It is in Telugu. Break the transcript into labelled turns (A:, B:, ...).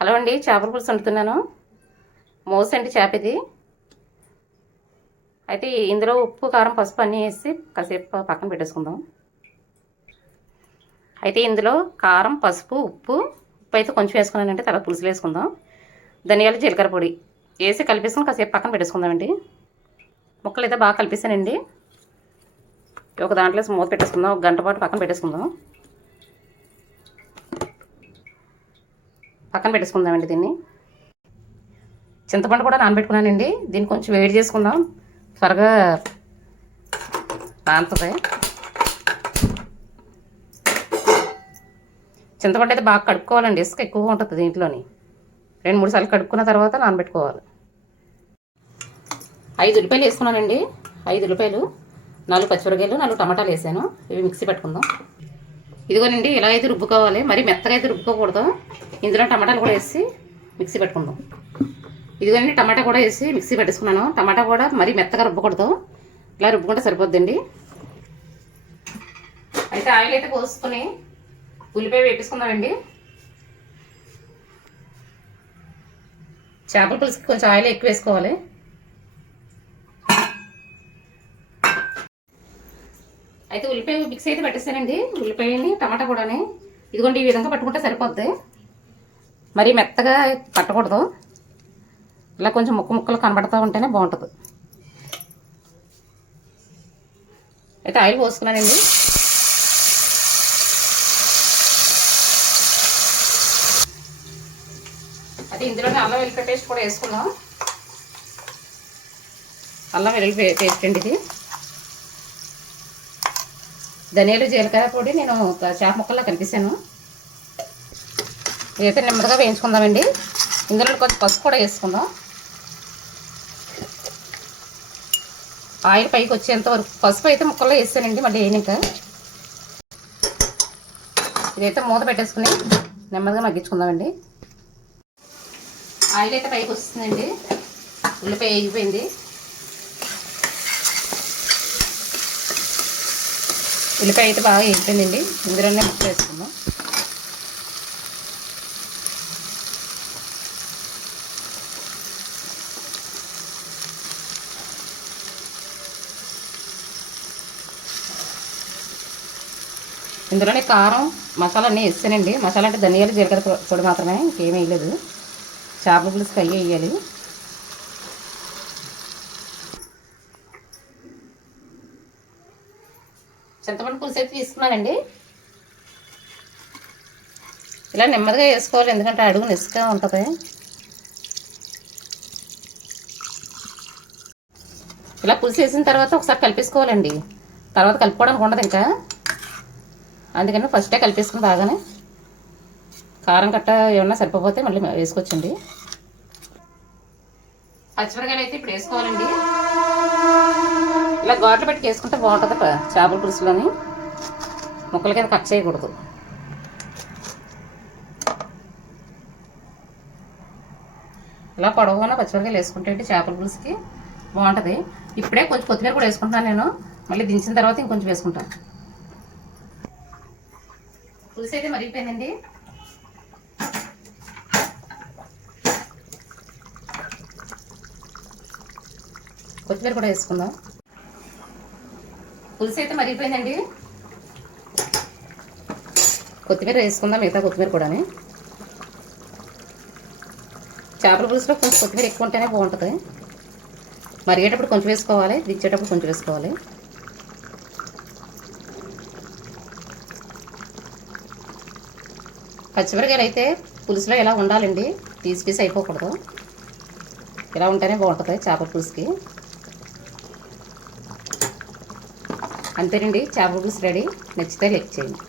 A: హలో అండి చేపల పులుసు వండుతున్నాను. మోసండి అండి చేప ఇది? అయితే ఇందులో ఉప్పు కారం పసుపు అన్నీ వేసి కాసేపు పక్కన పెట్టేసుకుందాం. అయితే ఇందులో కారం పసుపు ఉప్పు ఉప్పు అయితే కొంచెం వేసుకున్నానంటే తర్వాత పులుసులు వేసుకుందాం. ధనియాలు జీలకర్ర పొడి వేసి కలిపేసుకుని కాసేపు పక్కన పెట్టేసుకుందామండి. ముక్కలు అయితే బాగా కలిపేసానండి. ఒక దాంట్లో మూత పెట్టేసుకుందాం ఒక గంట పాటు పక్కన పెట్టేసుకుందాం. పక్కన పెట్టేసుకుందామండి దీన్ని. చింతపండు కూడా నానబెట్టుకున్నానండి. దీన్ని కొంచెం వేడి చేసుకుందాం. త్వరగా నానుతుంది. చింతపండు అయితే బాగా కడుక్కోవాలండి. ఇసుక ఎక్కువగా ఉంటుంది దీంట్లోని. రెండు మూడు సార్లు కడుక్కున్న తర్వాత నానబెట్టుకోవాలి. ఐదు ఉల్లిపాయలు వేసుకున్నానండి. ఐదు ఉల్లిపాయలు నాలుగు పచ్చిమిరకాయలు నాలుగు టమాటాలు వేసాను. ఇవి మిక్సీ పెట్టుకుందాం. ఇదిగోనండి ఇలా అయితే రుబ్బుకోవాలి. మరి మెత్తగా అయితే రుబ్బుకోకూడదు. ఇందులో టమాటాలు కూడా వేసి మిక్సీ పెట్టుకుందాం. ఇదిగోనండి టమాటా కూడా వేసి మిక్సీ పెట్టేసుకున్నాను. టమాటా కూడా మరీ మెత్తగా రుబ్బకూడదు. ఇలా రుబ్బుకుంటే సరిపోద్దండి. అయితే ఆయిల్ అయితే పోసుకొని ఉల్లిపాయ వేపించుకుందామండి చేపల పులుసుకి కొంచెం ఆయిల్ ఎక్కువ వేసుకోవాలి. అయితే ఉల్లిపాయ మిక్స్ అయితే పెట్టేస్తానండి ఉల్లిపాయని టమాటా కూడాని. ఇదిగోండి ఈ విధంగా పట్టుకుంటే సరిపోద్ది. మరీ మెత్తగా పట్టకూడదు. ఇలా కొంచెం ముక్క ముక్కలు కనబడుతూ ఉంటేనే బాగుంటుంది. అయితే ఆయిల్ పోసుకున్నానండి. అయితే ఇందులోనే అల్లం వెల్లిపాయ పేస్ట్ కూడా వేసుకున్నాం అల్లం వెల్లిపాయ పేస్ట్ అండి ఇది. ధనియాలు జీలకర్ర పొడి నేను చేప ముక్కల్లో కనిపిస్తాను ఇదైతే నెమ్మదిగా వేయించుకుందామండి. ఇందులో కొంచెం పసుపు కూడా వేసుకుందాం. ఆయిల్ పైకి వచ్చేంత వరకు పసుపు అయితే ముక్కల్లో వేస్తానండి మళ్ళీ వేయనిక. ఇదైతే మూత పెట్టేసుకుని నెమ్మదిగా మగ్గించుకుందామండి. ఆయిల్ అయితే పైకి వస్తుందండి. ఉల్లిపాయ వేగిపోయింది. ఉల్లిపాయ అయితే బాగా వేగిపోయిందండి. ఇందులోనే ముక్క వేసుకుందాం. ఇందులోనే కారం మసాలా అన్నీ వేస్తానండి. మసాలా అంటే ధనియాలు జీలకర్ర పొడి మాత్రమే ఇంకేమీ వేయలేదు. చేపల పులుసుకి అయ్యి వేయాలి. చింతపండు పులుసు అయితే తీసుకున్నానండి. ఇలా నెమ్మదిగా వేసుకోవాలి ఎందుకంటే అడుగు నిసుగా ఉంటుంది. ఇలా పులుసు వేసిన తర్వాత ఒకసారి కలిపేసుకోవాలండి. తర్వాత కలుపుకోవడానికి ఉండదు ఇంకా. అందుకని ఫస్టే కలిపేసుకుని బాగానే కారం కట్ట ఏమన్నా సరిపోతే మళ్ళీ వేసుకోవచ్చండి. పచ్చిమిరకాయలు అయితే ఇప్పుడు వేసుకోవాలండి. ఇలా ఘాట్లు పెట్టి వేసుకుంటే బాగుంటుంది చేపల పులుసులోని. ముక్కల కింద కట్ చేయకూడదు. ఇలా పొడవుగా పచ్చిమిరకాయలు వేసుకుంటే చేపల పులుసుకి బాగుంటుంది. ఇప్పుడే కొంచెం కొత్తిమీర కూడా వేసుకుంటాను నేను. మళ్ళీ దించిన తర్వాత ఇంకొంచెం వేసుకుంటాను పులుసు అయితే మరిగిపోయిందండి. కొత్తిమీర కూడా వేసుకుందాం. పులుసు అయితే మరిగిపోయిందండి. కొత్తిమీర వేసుకుందాం మిగతా కొత్తిమీర కూడా చేపల పులుసులో కొంచెం కొత్తిమీర ఎక్కువ ఉంటేనే బాగుంటుంది. మరిగేటప్పుడు కొంచెం వేసుకోవాలి దించేటప్పుడు కొంచెం వేసుకోవాలి. పచ్చిమిరకాయలు అయితే పులుసులో ఇలా ఉండాలండి పీస్ పీస్ అయిపోకూడదు. ఇలా ఉంటేనే బాగుంటుంది చేపల పులుసుకి. అంతేనండి చేపల పులుసు రెడీ. నచ్చితే లెక్ చేయండి.